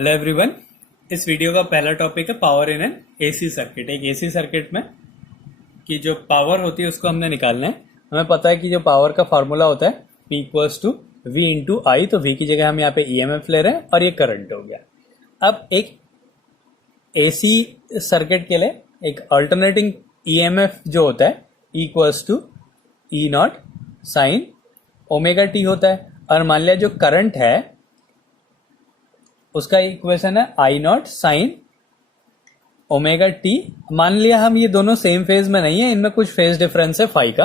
Hello everyone. इस video का पहला टॉपिक है power in an AC circuit. एक एसी सर्किट में की जो पावर होती है उसको हमने निकालना है। हमें पता है कि जो पावर का फार्मूला होता है P equals to V into I, तो V की जगह हम यहाँ पे EMF ले रहे हैं और ये करंट हो गया। अब एक एसी सर्किट के लिए एक अल्टरनेटिंग EMF जो होता है E equals to e not sine omega t होता है। और मान लिया जो करंट है उसका इक्वेशन है I not sine omega T. मान लिया हम ये दोनों सेम फेज में नहीं है, इनमें कुछ फेज डिफरेंस है फाई का,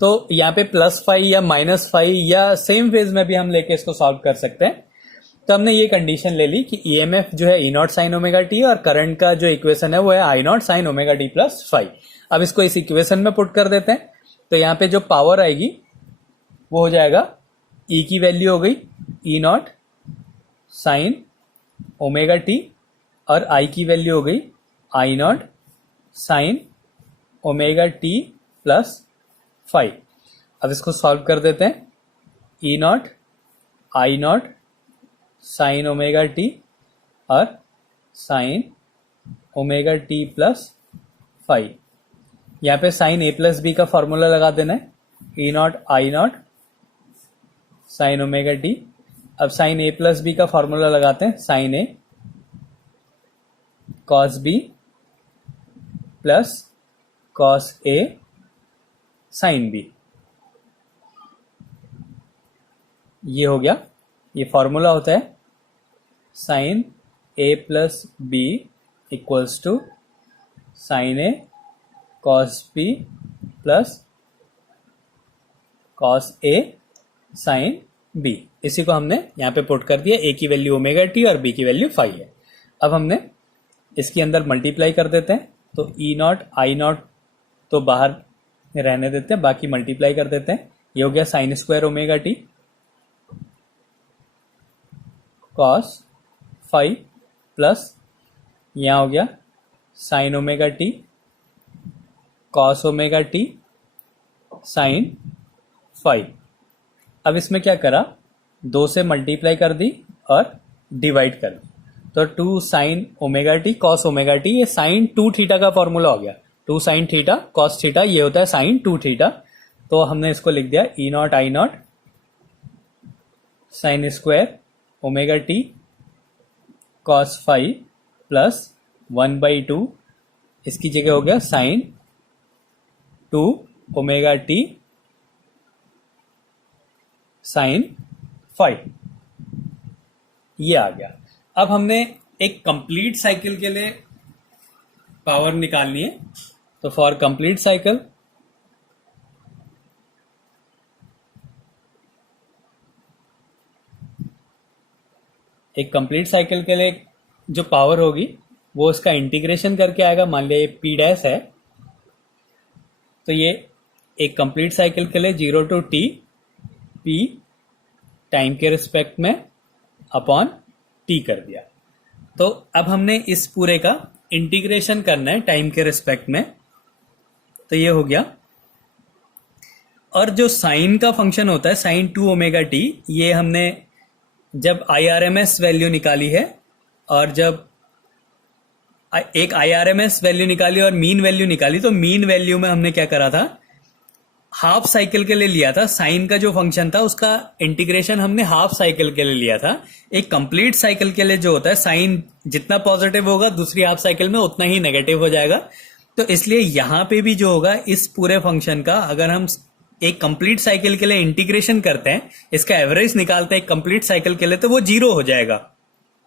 तो यहाँ पे प्लस फाई या माइनस फाई या सेम फेज में भी हम लेके इसको सॉल्व कर सकते हैं। तो हमने ये कंडीशन ले ली कि ईएमएफ जो है E not sine omega T और करंट का जो इक्वेशन है वो है I not sine omega T plus phi. अब इसको इस इक्वेशन में पुट कर देते हैं, तो यहाँ पे जो पावर आएगी वो हो जाएगा ई की वैल्यू हो गई E not sine omega T और आई की वैल्यू हो गई I not sine omega T plus five. अब इसको सॉल्व कर देते हैं। E not I not sine omega T और sine omega T plus five. यहाँ पे साइन ए प्लस बी का फॉर्मूला लगा देना है। E not I not sine omega T. अब साइन ए प्लस बी का फॉर्मूला लगाते हैं। Sine a cos b plus cos a sine b. ये हो गया, ये फॉर्मूला होता है sine A plus b equals to sine a cos b plus cos a sine b. इसी को हमने यहाँ पे पुट कर दिया। ए की वैल्यू ओमेगा टी और बी की वैल्यू फाइव है। अब हमने इसके अंदर मल्टीप्लाई कर देते हैं, तो ई नॉट आई नॉट तो बाहर रहने देते हैं, बाकी मल्टीप्लाई कर देते हैं। ये हो गया sine square omega T cos five plus यहाँ हो गया sine omega T cos omega T sine five. अब इसमें क्या करा, दो से मल्टीप्लाई कर दी और डिवाइड कर दी, तो two sine omega T cos omega t. ये साइन टू थीटा का फॉर्मूला हो गया। Two sine theta cos theta, ये होता है साइन टू थीटा। तो हमने इसको लिख दिया E not I not sine square omega T cos five plus 1/2। इसकी जगह हो गया sine two omega T sine five. ये आ गया। अब हमने एक कंप्लीट साइकिल के लिए पावर निकालनी है, तो फॉर कंप्लीट साइकिल एक कंप्लीट साइकिल के लिए जो पावर होगी वो इसका इंटीग्रेशन करके आएगा। मान लिया ये पी डैश है, तो ये एक कंप्लीट साइकिल के लिए 0 टू टी पी टाइम के रिस्पेक्ट में अपॉन टी कर दिया। तो अब हमने इस पूरे का इंटीग्रेशन करना है टाइम के रिस्पेक्ट में, तो ये हो गया। और जो साइन का फंक्शन होता है साइन टू ओमेगा टी, ये हमने जब IRMS वैल्यू निकाली है और जब एक IRMS वैल्यू निकाली और मीन वैल्यू निकाली, तो मीन वैल्यू में हमने क्या करा था, हाफ साइकिल के लिए लिया था। साइन का जो फंक्शन था उसका इंटीग्रेशन हमने हाफ साइकिल के लिए लिया था। एक कंप्लीट साइकिल के लिए जो होता है साइन जितना पॉजिटिव होगा दूसरी हाफ साइकिल में उतना ही नेगेटिव हो जाएगा। तो इसलिए यहां पे भी जो होगा इस पूरे फंक्शन का अगर हम एक कंप्लीट साइकिल के लिए इंटीग्रेशन करते हैं, इसका एवरेज निकालते हैं एक कंप्लीट साइकिल के लिए, तो वो 0 हो जाएगा।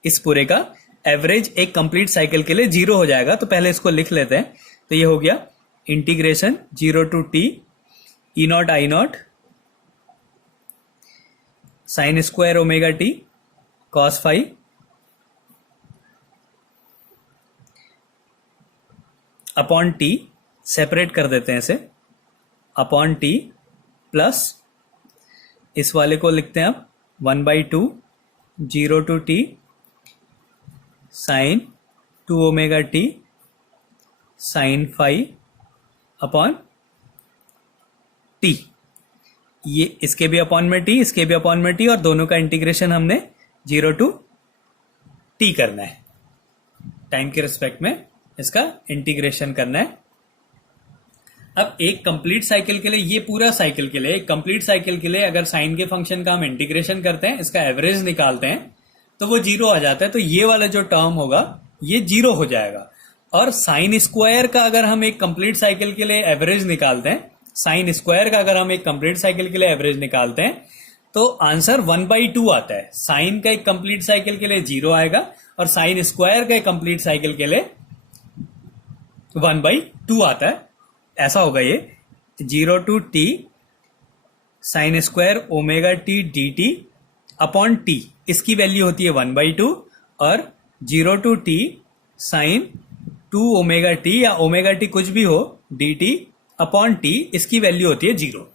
इस पूरे का एवरेज एक कंप्लीट साइकिल के लिए 0 हो जाएगा। तो पहले इसको लिख लेते हैं। तो ये हो गया integration 0 to t e not I not sine square omega T cos five upon t, separate कर देते हैं इसे, अपॉन टी प्लस इस वाले को लिखते हैं अब 1/2 0 to t sine two omega T sine five upon t. ये इसके भी अपॉन में टी, इसके भी अपॉन में टी, और दोनों का इंटीग्रेशन हमने 0 टू टी करना है, टाइम के रिस्पेक्ट में इसका इंटीग्रेशन करना है। अब एक कंप्लीट साइकिल के लिए, ये पूरा साइकिल के लिए, एक कंप्लीट साइकिल के लिए अगर साइन के फंक्शन का हम इंटीग्रेशन करते हैं, इसका एवरेज निकालते हैं तो वो जीरो आ जाता है। तो ये वाला जो टर्म होगा ये जीरो हो जाएगा। और साइन स्क्वायर का अगर हम एक कंप्लीट साइकिल के लिए एवरेज निकालते हैं, साइन स्क्वायर का अगर हम एक कंप्लीट साइकिल के लिए एवरेज निकालते हैं तो आंसर 1/2 आता है। साइन का एक कंप्लीट साइकिल के लिए जीरो आएगा और साइन स्क्वायर का एक कंप्लीट साइकिल के लिए 1/2 आता है। ऐसा होगा ये 0 to t sine square omega t d t upon t, इसकी वैल्यू होती है 1/2 और 0 to t sine 2 omega t या ओमेगा टी कुछ भी हो डी टी अपॉन टी, इसकी वैल्यू होती है 0।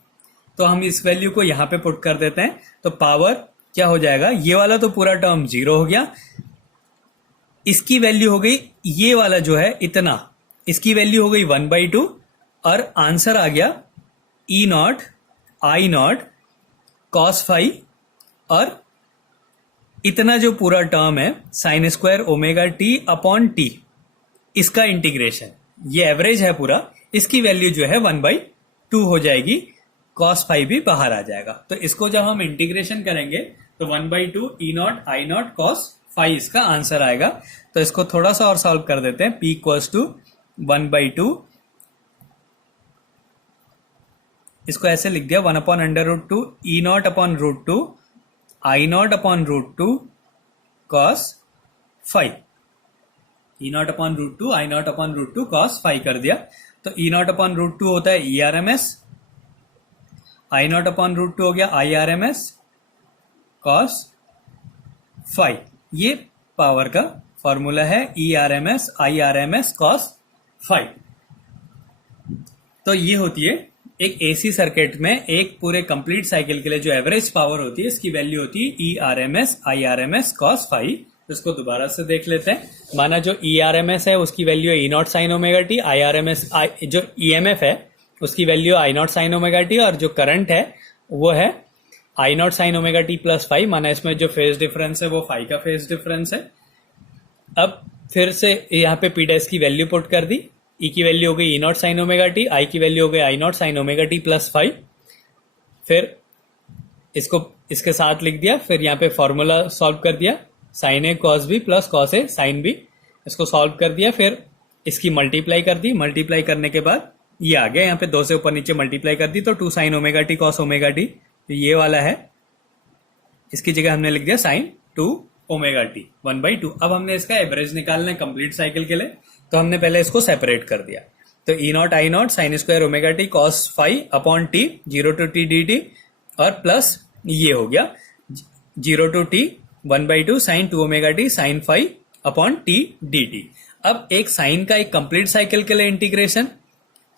तो हम इस वैल्यू को यहां पे पुट कर देते हैं तो पावर क्या हो जाएगा, ये वाला तो पूरा टर्म 0 हो गया, इसकी वैल्यू हो गई ये वाला जो है इतना, इसकी वैल्यू हो गई 1/2 और आंसर आ गया E0 I0 cos फाई। और इतना जो पूरा टर्म है sign square omega T upon T, इसका इंटीग्रेशन, ये एवरेज है पूरा, इसकी वैल्यू जो है 1/2 हो जाएगी, cos फाई भी बाहर आ जाएगा। तो इसको जब हम इंटीग्रेशन करेंगे तो 1/2 E0 I0 cos फाई इसका आंसर आएगा। तो इसको थोड़ा सा और सॉल्व कर देते हैं। P = 1/2, इसको ऐसे लिख दिया 1/√2 E0/√2 I0/√2 cos phi, E0/√2 I0/√2 cos phi कर दिया। तो E0/√2 होता है ERMS, I0/√2 हो गया IRMS cos फाई। ये पावर का फॉर्मूला है ERMS IRMS cos फाई। तो ये होती है एक एसी सर्किट में एक पूरे कंप्लीट साइकिल के लिए जो एवरेज पावर होती है, इसकी वैल्यू होती है ERMS IRMS cos फाई। इसको दोबारा से देख लेते हैं। माना जो ERMS है उसकी वैल्यू है E0 sin omega T, IRMS जो EMF है उसकी value I0 sin omega T, और जो करंट है वो है I0 sin omega T plus phi. माना इसमें जो फेज डिफरेंस है वो फाई का फेज डिफरेंस है। अब फिर से यहाँ पे P डैश की वैल्यू पुट कर दी, E की वैल्यू हो गई E0 sin omega t, I की वैल्यू हो गई I0 sin omega T plus phi. फिर इसको इसके साथ लिख दिया, फिर यहाँ पे फॉर्मूला सॉल्व कर दिया, sign a cos b plus cos a sine B, इसको सॉल्व कर दिया, फिर इसकी मल्टीप्लाई कर दी। मल्टीप्लाई करने के बाद ये आ गया, यहाँ पे 2 से ऊपर नीचे मल्टीप्लाई कर दी तो 2 sin omega T cos omega T, तो ये वाला है, इसकी जगह हमने लिख दिया साइन 2 ओमेगा टी 1/2। अब हमने इसका एवरेज निकालना है कंप्लीट साइकिल के लिए, तो हमने पहले इसको सेपरेट कर दिया। तो E0 I0 sine square omega T cos phi upon t 0 to t dt और प्लस ये हो गया 0 to t 1/2 sine 2 omega T sine phi upon t dt। अब एक साइन का एक कंप्लीट साइकिल के लिए इंटीग्रेशन,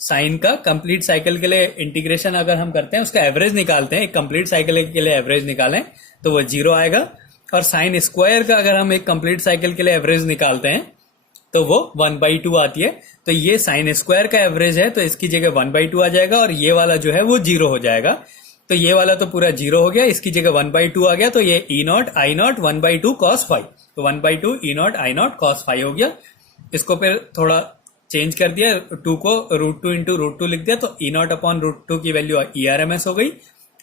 साइन का कंप्लीट साइकिल के लिए इंटीग्रेशन अगर हम करते हैं, उसका एवरेज निकालते हैं, एक कंप्लीट साइकिल के लिए एवरेज निकालें तो वो 0 आएगा। और साइन स्क्वायर का अगर हम एक कंप्लीट साइकिल के लिए एवरेज निकालते हैं तो वो 1/2 आती है। तो ये साइन स्क्वायर का एवरेज है तो इसकी जगह 1/2 आ जाएगा और ये वाला जो है वो 0 हो जाएगा। तो ये वाला तो पूरा 0 हो गया, इसकी जगह 1/2 आ गया, तो ये E0 I0 1/2 cos फाई, तो 1/2 E0 I0 cos फाई हो गया। इसको फिर थोड़ा चेंज कर दिया, 2 को √2 इंटू √2 लिख दिया, तो E0/√2 की वैल्यू ERMS हो गई,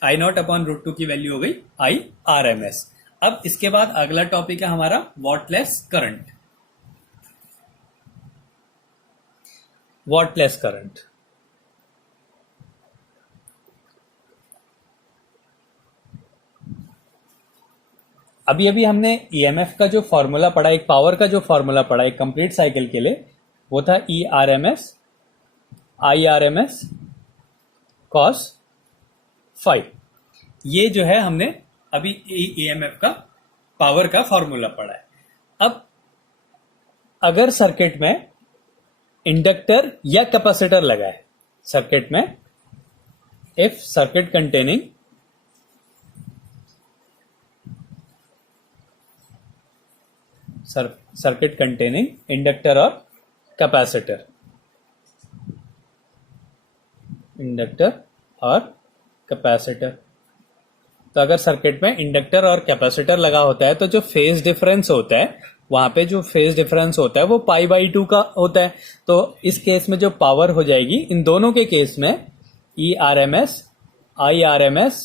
I0/√2 की वैल्यू हो गई IRMS। अब इसके बाद अगला टॉपिक है हमारा वॉटलेस करंट। वॉटलेस करंट, अभी अभी हमने EMF का जो फॉर्मूला पढ़ा, एक पावर का जो फॉर्मूला पढ़ा एक कंप्लीट साइकिल के लिए, वो था ERMS IRMS cos फाई। ये जो है हमने अभी EMF का पावर का फॉर्मूला पढ़ा है। अब अगर सर्किट में इंडक्टर या कैपेसिटर लगा है, सर्किट में if circuit containing circuit containing inductor और कैपेसिटर, इंडक्टर और कैपेसिटर, तो अगर सर्किट में इंडक्टर और कैपेसिटर लगा होता है तो जो फेज डिफरेंस होता है वहां पे जो फेज डिफरेंस होता है वो π/2 का होता है। तो इस केस में जो पावर हो जाएगी इन दोनों के केस में ERMS IRMS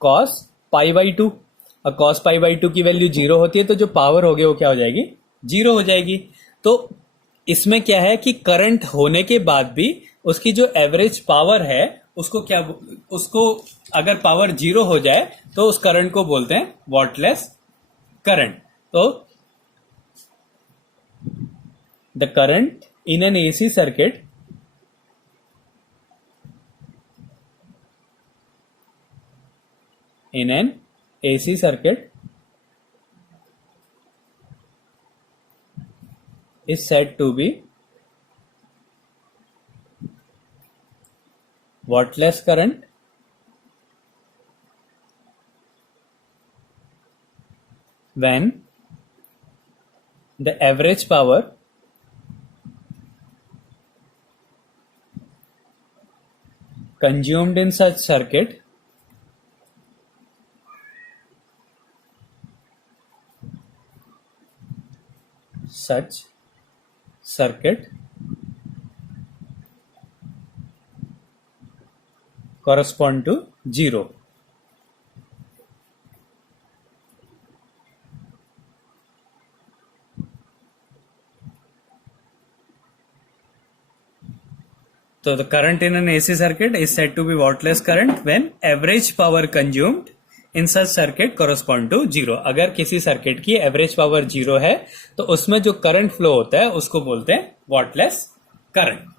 cos π/2। और cos π/2 की वैल्यू 0 होती है तो जो पावर होगी वो क्या हो जाएगी, 0 हो जाएगी। तो इसमें क्या है कि करंट होने के बाद भी उसकी जो एवरेज पावर है उसको अगर पावर 0 हो जाए तो उस करंट को बोलते हैं वॉटलेस करंट। तो the current in an AC circuit is said to be whatless current when the average power consumed in such circuit correspond to 0। So the current in an AC circuit is said to be whatless current when average power consumed in such circuit correspond to 0। अगर किसी circuit की average power 0 है तो उसमें जो current flow होता है उसको बोलते हैं वॉटलेस करंट।